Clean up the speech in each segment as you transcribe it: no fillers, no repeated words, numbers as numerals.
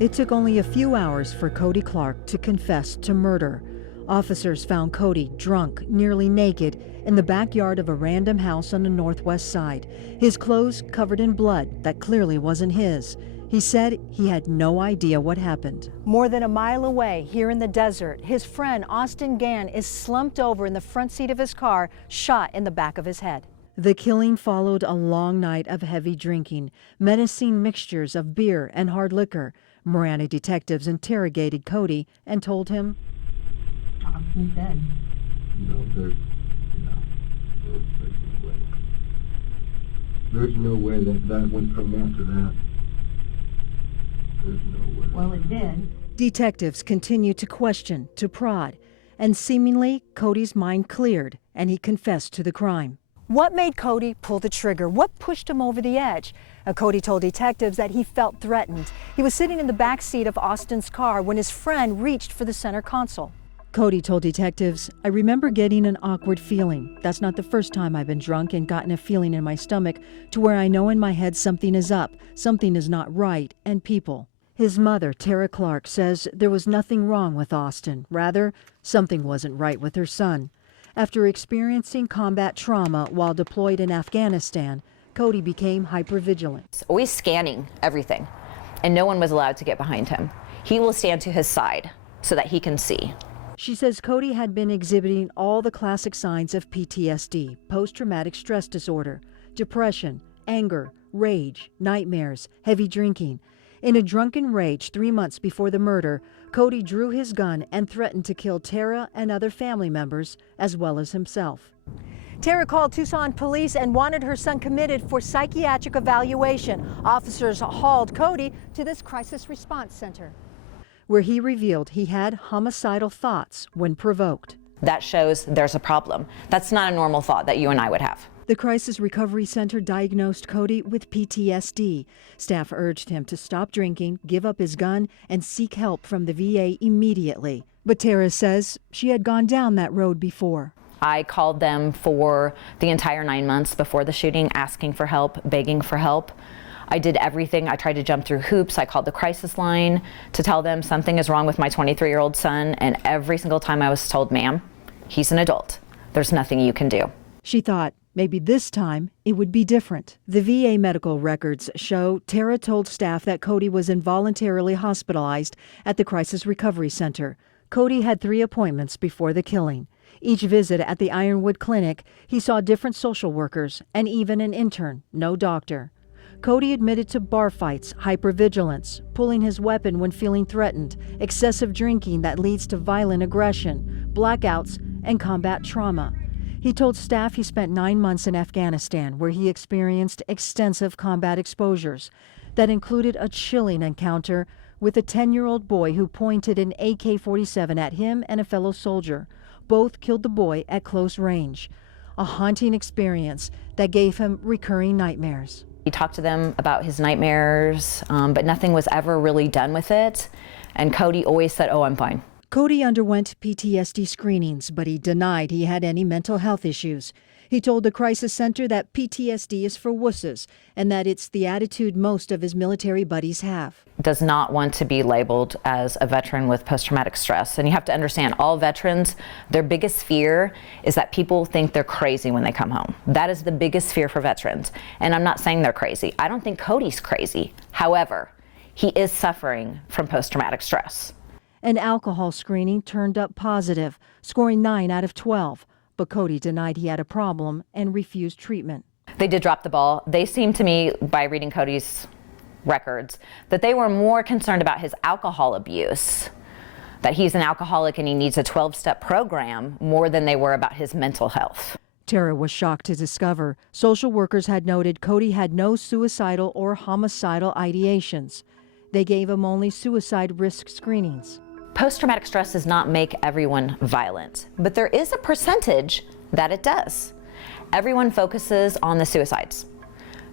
It took only a few hours for Cody Clark to confess to murder. Officers found Cody drunk, nearly naked, in the backyard of a random house on the northwest side, his clothes covered in blood that clearly wasn't his. He said he had no idea what happened. More than a mile away, here in the desert, his friend Austin Gann is slumped over in the front seat of his car, shot in the back of his head. The killing followed a long night of heavy drinking, menacing mixtures of beer and hard liquor. Miranda detectives interrogated Cody and told him, Austin's dead. There's no way that went from after that. There's no way. Well, it did. Detectives continued to question, to prod, and seemingly Cody's mind cleared and he confessed to the crime. What made Cody pull the trigger? What pushed him over the edge? Cody told detectives that he felt threatened. He was sitting in the back seat of Austin's car when his friend reached for the center console. Cody told detectives, "I remember getting an awkward feeling. That's not the first time I've been drunk and gotten a feeling in my stomach to where I know in my head something is up, something is not right, and people." His mother, Tara Clark, says there was nothing wrong with Austin. Rather, something wasn't right with her son. After experiencing combat trauma while deployed in Afghanistan, Cody became hypervigilant. Always scanning everything, and no one was allowed to get behind him. He will stand to his side so that he can see. She says Cody had been exhibiting all the classic signs of PTSD, post-traumatic stress disorder, depression, anger, rage, nightmares, heavy drinking. In a drunken rage 3 months before the murder, Cody drew his gun and threatened to kill Tara and other family members, as well as himself. Tara called Tucson police and wanted her son committed for psychiatric evaluation. Officers hauled Cody to this crisis response center, where he revealed he had homicidal thoughts when provoked. That shows there's a problem. That's not a normal thought that you and I would have. The Crisis Recovery Center diagnosed Cody with PTSD. Staff urged him to stop drinking, give up his gun, and seek help from the VA immediately. But Tara says she had gone down that road before. I called them for the entire 9 months before the shooting, asking for help, begging for help. I did everything. I tried to jump through hoops. I called the crisis line to tell them something is wrong with my 23-year-old son, and every single time I was told, "Ma'am, he's an adult. There's nothing you can do." She thought maybe this time it would be different. The VA medical records show Tara told staff that Cody was involuntarily hospitalized at the Crisis Recovery Center. Cody had 3 appointments before the killing. Each visit at the Ironwood Clinic, he saw different social workers and even an intern, no doctor. Cody admitted to bar fights, hypervigilance, pulling his weapon when feeling threatened, excessive drinking that leads to violent aggression, blackouts, and combat trauma. He told staff he spent 9 months in Afghanistan, where he experienced extensive combat exposures that included a chilling encounter with a 10-year-old boy who pointed an AK-47 at him and a fellow soldier. Both killed the boy at close range. A haunting experience that gave him recurring nightmares. He talked to them about his nightmares, but nothing was ever really done with it. And Cody always said, "Oh, I'm fine." Cody underwent PTSD screenings, but he denied he had any mental health issues. He told the crisis center that PTSD is for wusses and that it's the attitude most of his military buddies have. Does not want to be labeled as a veteran with post-traumatic stress. And you have to understand, all veterans, their biggest fear is that people think they're crazy when they come home. That is the biggest fear for veterans. And I'm not saying they're crazy. I don't think Cody's crazy. However, he is suffering from post-traumatic stress. An alcohol screening turned up positive, scoring 9 out of 12. But Cody denied he had a problem and refused treatment. They did drop the ball. They seemed to me, by reading Cody's records, that they were more concerned about his alcohol abuse, that he's an alcoholic and he needs a 12-step program, more than they were about his mental health. Tara was shocked to discover social workers had noted Cody had no suicidal or homicidal ideations. They gave him only suicide risk screenings. Post-traumatic stress does not make everyone violent, but there is a percentage that it does. Everyone focuses on the suicides.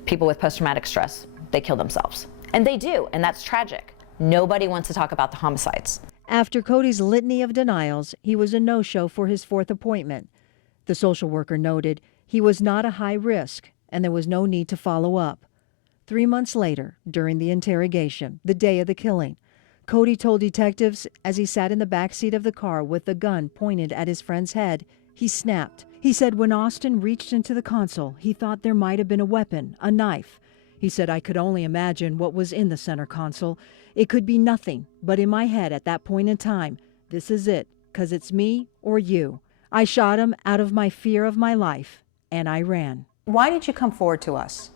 People with post-traumatic stress, they kill themselves. And they do, and that's tragic. Nobody wants to talk about the homicides. After Cody's litany of denials, he was a no-show for his 4th appointment. The social worker noted he was not a high risk and there was no need to follow up. 3 months later, during the interrogation, the day of the killing, Cody told detectives as he sat in the back seat of the car with the gun pointed at his friend's head, he snapped. He said when Austin reached into the console, he thought there might have been a weapon, a knife. He said, I could only imagine what was in the center console. It could be nothing, but in my head at that point in time, this is it, 'cause it's me or you. I shot him out of my fear of my life, and I ran. Why did you come forward to us?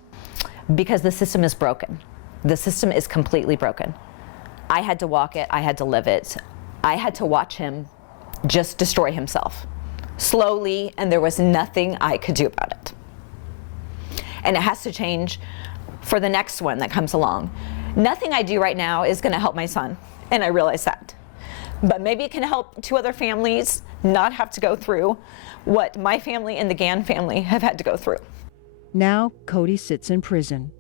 Because the system is broken. The system is completely broken. I had to walk it, I had to live it. I had to watch him just destroy himself slowly, and there was nothing I could do about it. And it has to change for the next one that comes along. Nothing I do right now is going to help my son, and I realize that. But maybe it can help 2 other families not have to go through what my family and the Gann family have had to go through. Now Cody sits in prison.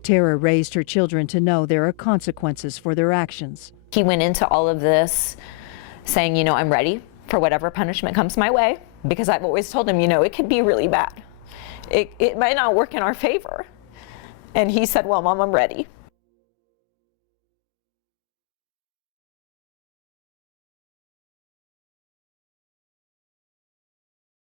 Tara raised her children to know there are consequences for their actions. He went into all of this saying, you know, I'm ready for whatever punishment comes my way, because I've always told him, you know, it could be really bad. It might not work in our favor. And he said, well, Mom, I'm ready.